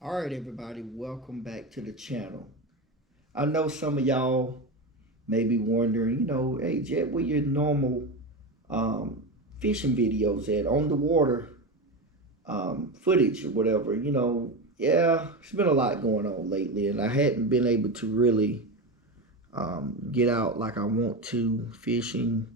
All right, everybody, welcome back to the channel. I know some of y'all may be wondering, hey, Jett, where your normal fishing videos at on the water footage or whatever? Yeah, it's been a lot going on lately, and I hadn't been able to really get out like I want to fishing.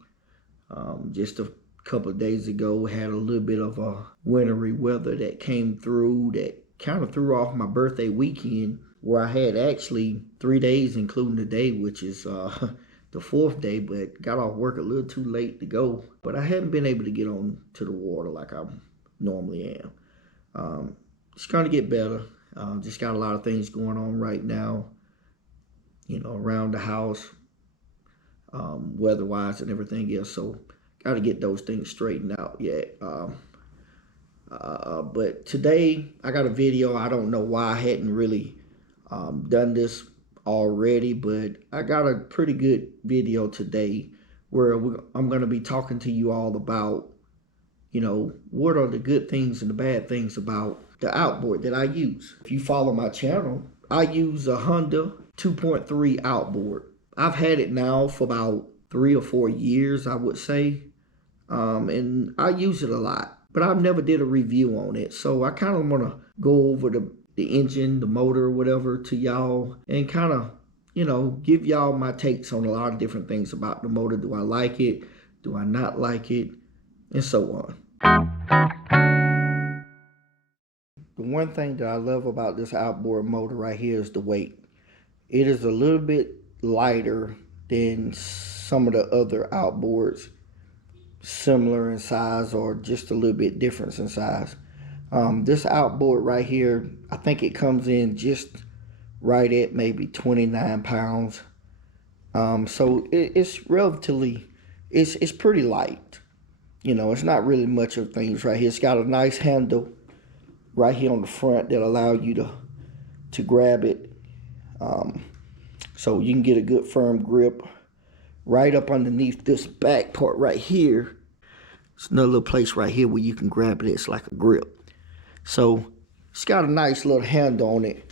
Just a couple of days ago, had a little bit of a wintry weather that came through that kind of threw off my birthday weekend, where I had actually 3 days, including the day, which is the fourth day, but got off work a little too late to go. But I hadn't been able to get on to the water like I normally am. It's going to get better. Just got a lot of things going on right now, around the house, weather-wise and everything else. So got to get those things straightened out yet. But today I got a video. I don't know why I hadn't really done this already, but I got a pretty good video today where I'm going to be talking to you all about, what are the good things and the bad things about the outboard that I use. If you follow my channel, I use a Honda 2.3 outboard. I've had it now for about 3 or 4 years, I would say, and I use it a lot. But I've never did a review on it, so I kind of want to go over the engine, the motor, whatever, to y'all, and kind of, give y'all my takes on a lot of different things about the motor. Do I like it? Do I not like it? And so on. The one thing that I love about this outboard motor right here is the weight. It is a little bit lighter than some of the other outboards, similar in size or just a little bit different in size. This outboard right here, I think it comes in just right at maybe 29 pounds. So it's relatively, it's pretty light. It's not really much of things right here. It's got a nice handle right here on the front that allow you to grab it. So you can get a good firm grip. Right up underneath this back part right here, it's another little place right here where you can grab it. It's like a grip. So it's got a nice little handle on it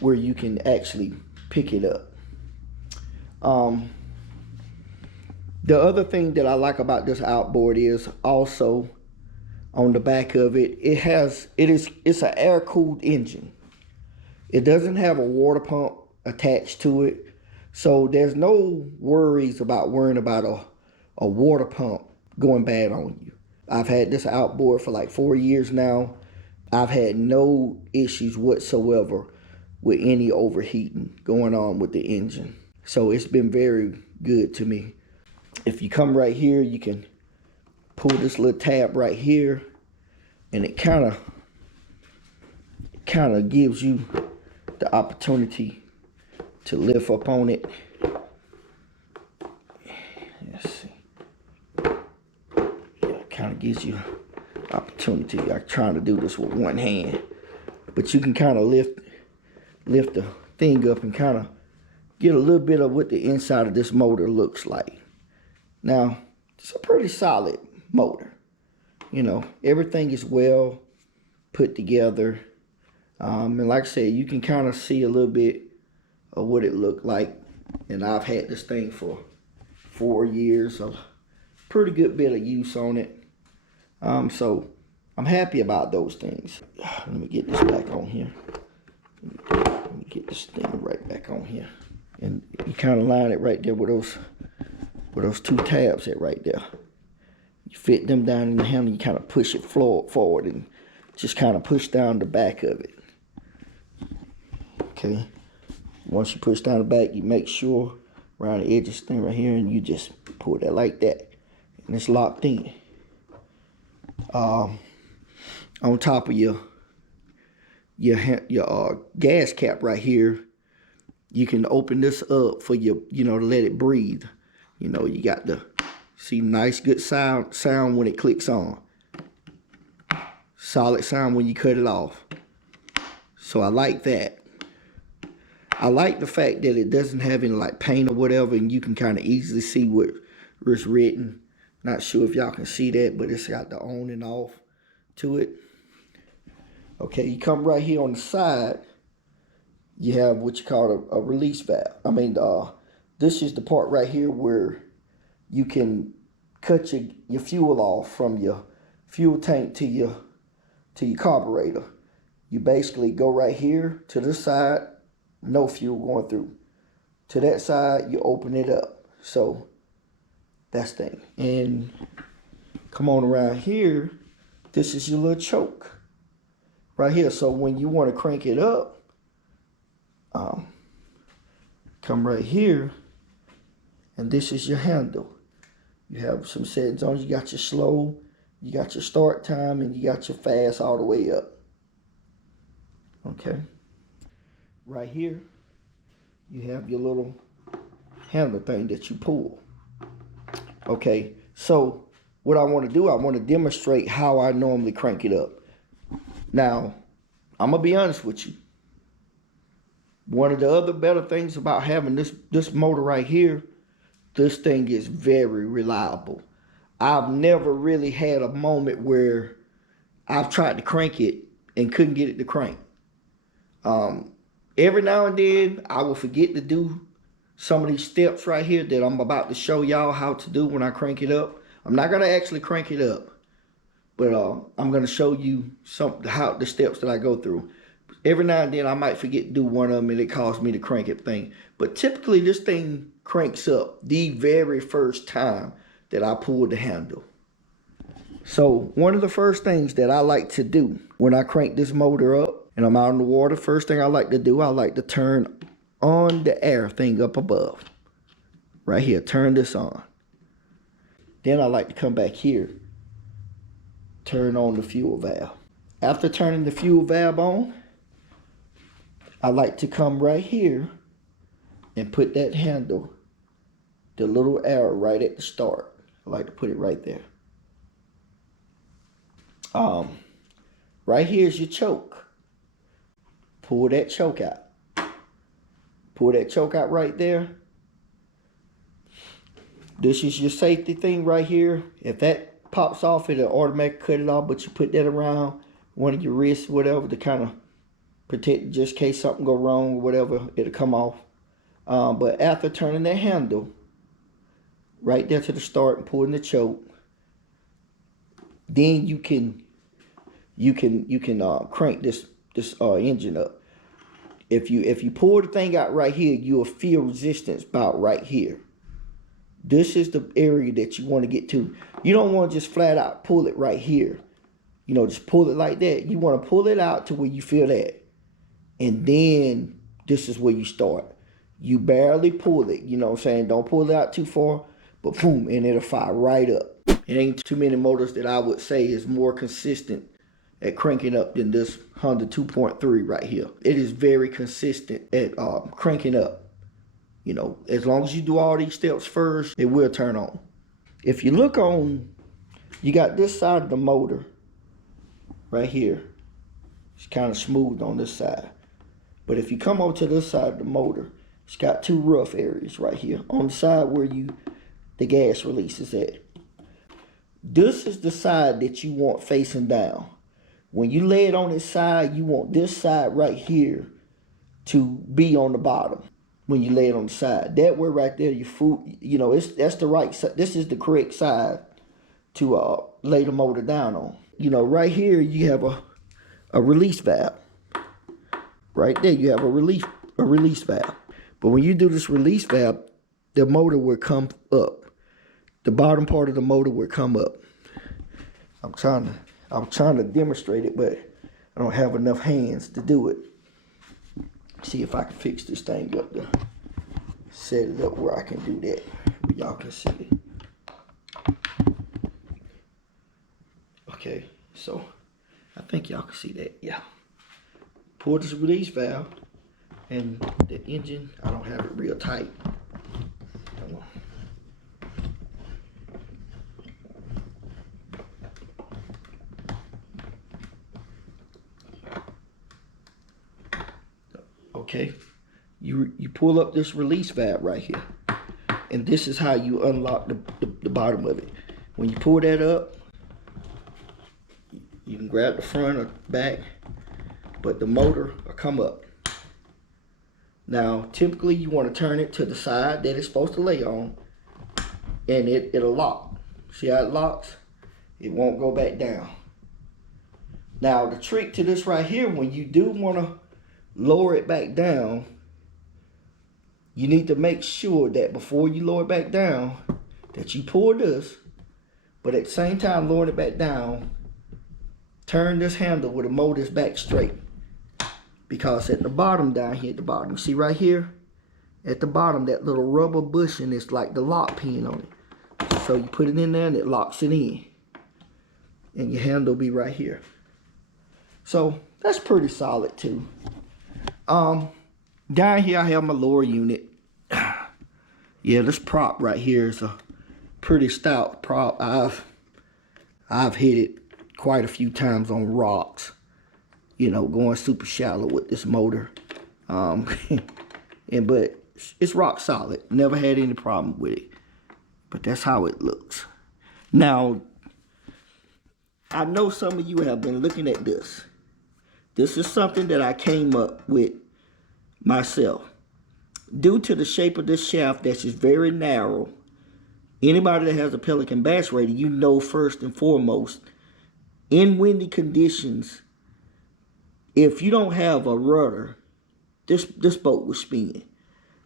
where you can actually pick it up. The other thing that I like about this outboard is also on the back of it, it's an air-cooled engine. It doesn't have a water pump attached to it. So there's no worries about worrying about a water pump going bad on you. I've had this outboard for like 4 years now. I've had no issues whatsoever with any overheating going on with the engine. So it's been very good to me. If you come right here, you can pull this little tab right here, and it kind of gives you the opportunity to lift up on it. Let's see. Yeah, it kind of gives you opportunity. I'm trying to do this with one hand, but you can kind of lift the thing up and kind of get a little bit of what the inside of this motor looks like. Now, it's a pretty solid motor. Everything is well put together. And like I said, you can kind of see a little bit of what it looked like. And I've had this thing for 4 years, a pretty good bit of use on it. So I'm happy about those things. Let me get this back on here. Let me get this thing right back on here. And you kind of line it right there with those two tabs at right there. You fit them down in the handle, you kind of push it forward and just kind of push down the back of it. Okay. Once you push down the back, you make sure around the edge of this thing right here, and you just pull that like that, and it's locked in. On top of your gas cap right here, you can open this up for to let it breathe. You got the nice good sound when it clicks on. Solid sound when you cut it off. So I like that. I like the fact that it doesn't have any like paint or whatever, and you can kind of easily see what's written. Not sure if y'all can see that, but it's got the on and off to it. Okay, you come right here on the side, you have what you call a release valve. I mean, this is the part right here where you can cut your fuel off from your fuel tank to your carburetor. You basically go right here to this side, no fuel going through. To that side, you open it up. So that's the thing. And come on around here, this is your little choke right here. So when you want to crank it up, come right here, and this is your handle. You have some settings on. You got your slow, you got your start time, and you got your fast all the way up. Okay. Right here, you have your little handle thing that you pull. Okay, so what I want to do, I want to demonstrate how I normally crank it up. Now, I'm going to be honest with you. One of the other better things about having this motor right here, this thing is very reliable. I've never really had a moment where I've tried to crank it and couldn't get it to crank. Every now and then, I will forget to do some of these steps right here that I'm about to show y'all how to do when I crank it up. I'm not going to actually crank it up, but I'm going to show you how the steps that I go through. Every now and then, I might forget to do one of them, and it caused me to crank it thing. But typically, this thing cranks up the very first time that I pull the handle. So one of the first things that I like to do when I crank this motor up and I'm out in the water, first thing I like to do, I like to turn on the air thing up above. Right here, turn this on. Then I like to come back here, turn on the fuel valve. After turning the fuel valve on, I like to come right here and put that handle, the little arrow right at the start. I like to put it right there. Right here is your choke. Pull that choke out. Pull that choke out right there. This is your safety thing right here. If that pops off, it'll automatically cut it off, but you put that around one of your wrists, whatever, to kind of protect just in case something go wrong or whatever, it'll come off. But after turning that handle right there to the start and pulling the choke, then you can crank this engine up. If you pull the thing out right here, you'll feel resistance about right here. This is the area that you want to get to. You don't want to just flat out pull it right here. You know, just pull it like that. You want to pull it out to where you feel that. And then this is where you start. You barely pull it, you know what I'm saying? Don't pull it out too far, but boom, and it'll fire right up. It ain't too many motors that I would say is more consistent at cranking up than this Honda 2.3 right here. It is very consistent at cranking up. You know, as long as you do all these steps first, it will turn on. If you look on, you got this side of the motor right here. It's kind of smooth on this side. But if you come over to this side of the motor, it's got two rough areas right here on the side where the gas release is at. This is the side that you want facing down. When you lay it on its side, you want this side right here to be on the bottom when you lay it on the side. That way right there, your food, you know, that's the right side. This is the correct side to lay the motor down on. You know, right here you have a release valve. Right there you have a release valve. But when you do this release valve, the motor will come up. The bottom part of the motor will come up. I'm trying to demonstrate it, but I don't have enough hands to do it. See if I can fix this thing up to set it up where I can do that. Y'all can see it. Okay, so I think y'all can see that. Yeah. Pull this release valve, and the engine, I don't have it real tight. Come on. Okay, you pull up this release valve right here, and this is how you unlock the bottom of it. When you pull that up, you can grab the front or back, but the motor will come up. Now, typically you want to turn it to the side that it's supposed to lay on, and it'll lock. See how it locks? It won't go back down. Now, the trick to this right here, when you do want to lower it back down, you need to make sure that before you lower it back down, that you pull this, but at the same time lowering it back down, turn this handle with the motor's back straight. Because at the bottom down here at the bottom, see right here? At the bottom, that little rubber bushing is like the lock pin on it. So you put it in there and it locks it in. And your handle will be right here. So that's pretty solid too. Down here I have my lower unit. Yeah, this prop right here is a pretty stout prop. I've hit it quite a few times on rocks. You know, going super shallow with this motor. But it's rock solid. Never had any problem with it. But that's how it looks. Now, I know some of you have been looking at this. This is something that I came up with myself. Due to the shape of this shaft that's just very narrow, anybody that has a Pelican bass radio, you know first and foremost, in windy conditions, if you don't have a rudder, this boat will spin.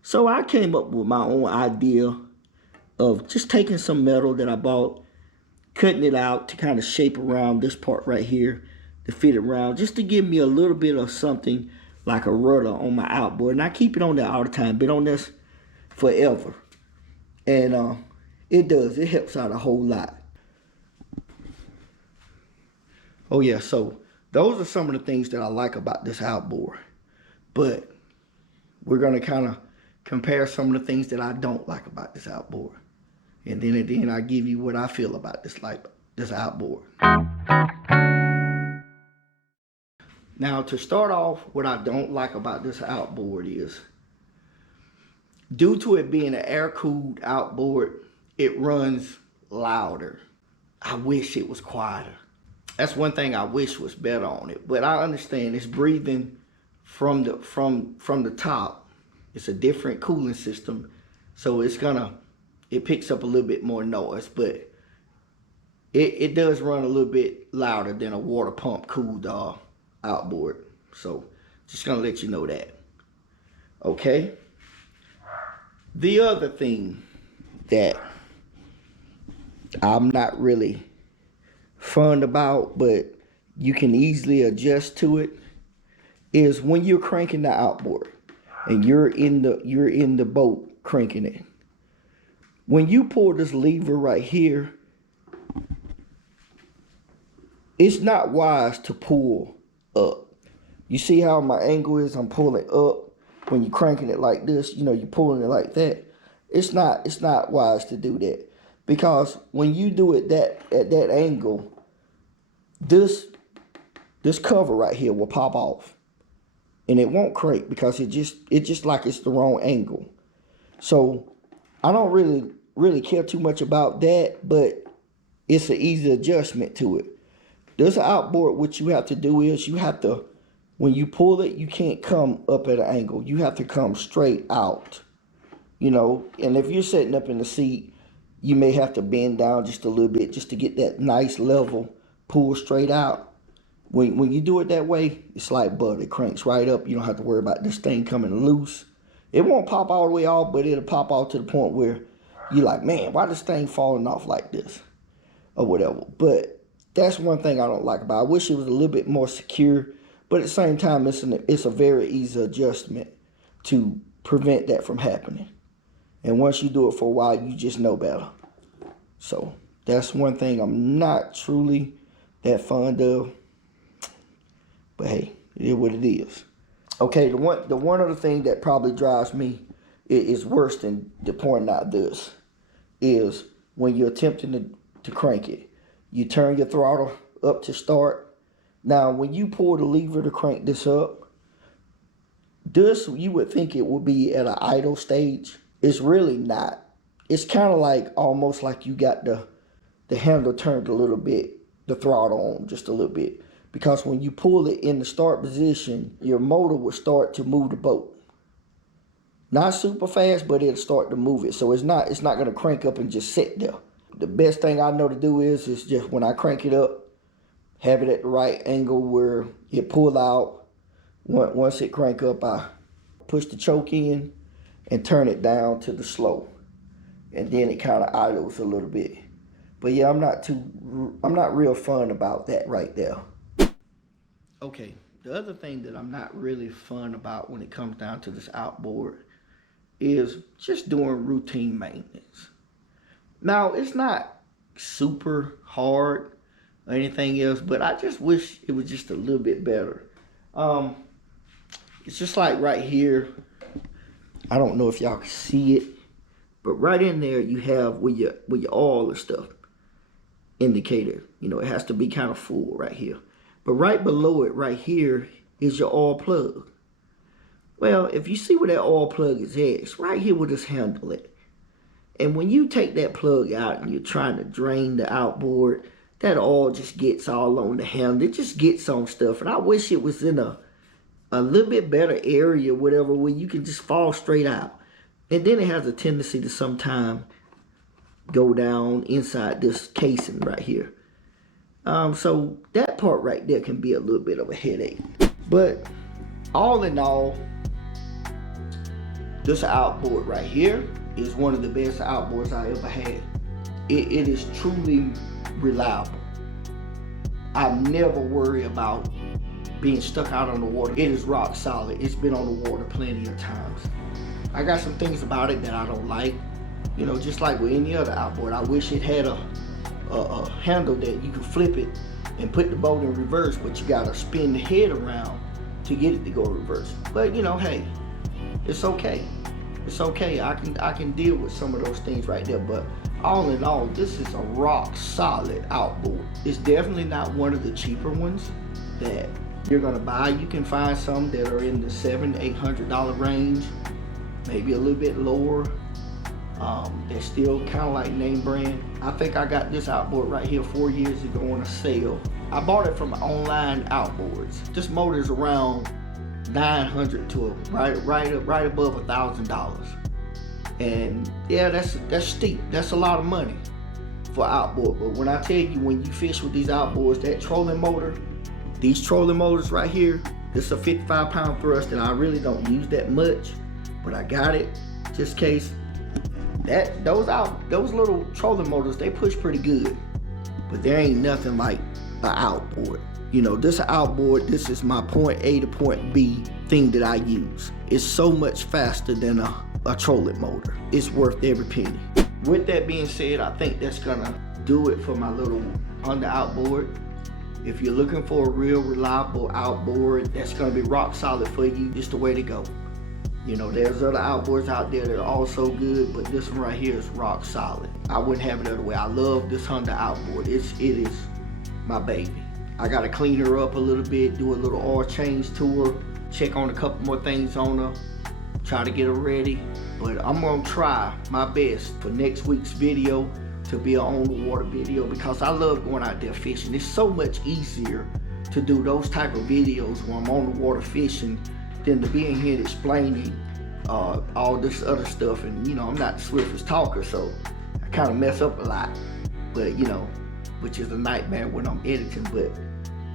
So I came up with my own idea of just taking some metal that I bought, cutting it out to kind of shape around this part right here to fit it around, just to give me a little bit of something like a rudder on my outboard. And I keep it on there all the time, been on this forever. And it does, it helps out a whole lot. Oh yeah, so those are some of the things that I like about this outboard. But we're gonna kind of compare some of the things that I don't like about this outboard. And then at the end, I give you what I feel about this outboard. Now, to start off, what I don't like about this outboard is, due to it being an air-cooled outboard, it runs louder. I wish it was quieter. That's one thing I wish was better on it. But I understand it's breathing from the top. It's a different cooling system, so it picks up a little bit more noise, but it does run a little bit louder than a water pump cooled outboard. So just gonna let you know that. Okay. The other thing that I'm not really fond about, but you can easily adjust to it, is when you're cranking the outboard and you're in the boat cranking it. When you pull this lever right here, it's not wise to pull up. You see how my angle is? I'm pulling up. When you're cranking it like this, you know, you're pulling it like that. It's not wise to do that, because when you do it at that angle, this cover right here will pop off, and it won't crank because it just like it's the wrong angle. So I don't really care too much about that, but it's an easy adjustment to it. This outboard, what you have to do is you have to, when you pull it, you can't come up at an angle. You have to come straight out, you know. And if you're sitting up in the seat, you may have to bend down just a little bit just to get that nice level pull straight out. When you do it that way, it's like butter. It cranks right up. You don't have to worry about this thing coming loose. It won't pop all the way off, but it'll pop off to the point where you're like, man, why this thing falling off like this? Or whatever. But that's one thing I don't like about it. I wish it was a little bit more secure, but at the same time, it's a very easy adjustment to prevent that from happening. And once you do it for a while, you just know better. So that's one thing I'm not truly that fond of. But hey, it is what it is. Okay, the one other thing that probably drives me is worse than the pointing out this is when you're attempting to crank it. You turn your throttle up to start. Now, when you pull the lever to crank this up, this, you would think it would be at an idle stage. It's really not. It's kind of like, almost like you got the handle turned a little bit, the throttle on just a little bit. because when you pull it in the start position, your motor will start to move the boat. Not super fast, but it'll start to move it. So it's not gonna crank up and just sit there. The best thing I know to do is just when I crank it up, have it at the right angle where it pull out. Once it crank up, I push the choke in and turn it down to the slow. And then it kind of idles a little bit. But yeah, I'm not real fun about that right there. Okay, the other thing that I'm not really fun about when it comes down to this outboard is just doing routine maintenance. Now, it's not super hard or anything else, but I just wish it was just a little bit better. It's just like right here. I don't know if y'all can see it, but right in there you have where your oil and stuff indicator. You know, it has to be kind of full right here. But right below it, right here, is your oil plug. Well, if you see where that oil plug is at, it's right here with this handle at. And when you take that plug out and you're trying to drain the outboard, that oil just gets all on the handle. It just gets on stuff. And I wish it was in a little bit better area, whatever, where you can just fall straight out. And then it has a tendency to sometimes go down inside this casing right here. So that part right there can be a little bit of a headache. But all in all, this outboard right here is one of the best outboards I ever had. It is truly reliable. I never worry about being stuck out on the water. It is rock solid. It's been on the water plenty of times. I got some things about it that I don't like. You know, just like with any other outboard, I wish it had a handle that you can flip it and put the boat in reverse, but you gotta spin the head around to get it to go reverse. But you know, hey, it's okay. It's okay. I can deal with some of those things right there. But all in all, this is a rock solid outboard. It's definitely not one of the cheaper ones that you're gonna buy. You can find some that are in the $700-800 range, maybe a little bit lower. They're still kind of like name brand. I think I got this outboard right here 4 years ago on a sale. I bought it from Online Outboards. This motor is around $900 to right above $1,000. And yeah, that's steep. That's a lot of money for outboard. But when I tell you, when you fish with these outboards, that trolling motor, these trolling motors right here, this is a 55-pound thrust, and I really don't use that much, but I got it just in case. Those little trolling motors, they push pretty good, but there ain't nothing like an outboard. You know, this outboard, this is my point A to point B thing that I use. It's so much faster than a trolling motor. It's worth every penny. With that being said, I think that's gonna do it for my little Honda outboard. If you're looking for a real reliable outboard that's gonna be rock solid for you, it's the way to go. You know, there's other outboards out there that are also good, but this one right here is rock solid. I wouldn't have it other way. I love this Honda outboard. It is my baby. I gotta clean her up a little bit, do a little oil change to her, check on a couple more things on her, try to get her ready. But I'm gonna try my best for next week's video to be an on the water video, because I love going out there fishing. It's so much easier to do those type of videos when I'm on the water fishing than to be in here explaining all this other stuff. And you know, I'm not the swiftest talker, so I kind of mess up a lot. But you know, which is a nightmare when I'm editing. But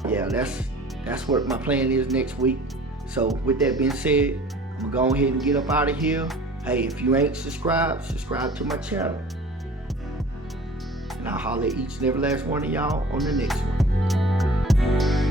yeah, that's what my plan is next week. So with that being said, I'm gonna go ahead and get up out of here. Hey, if you ain't subscribed, subscribe to my channel. And I'll holler at each and every last one of y'all on the next one.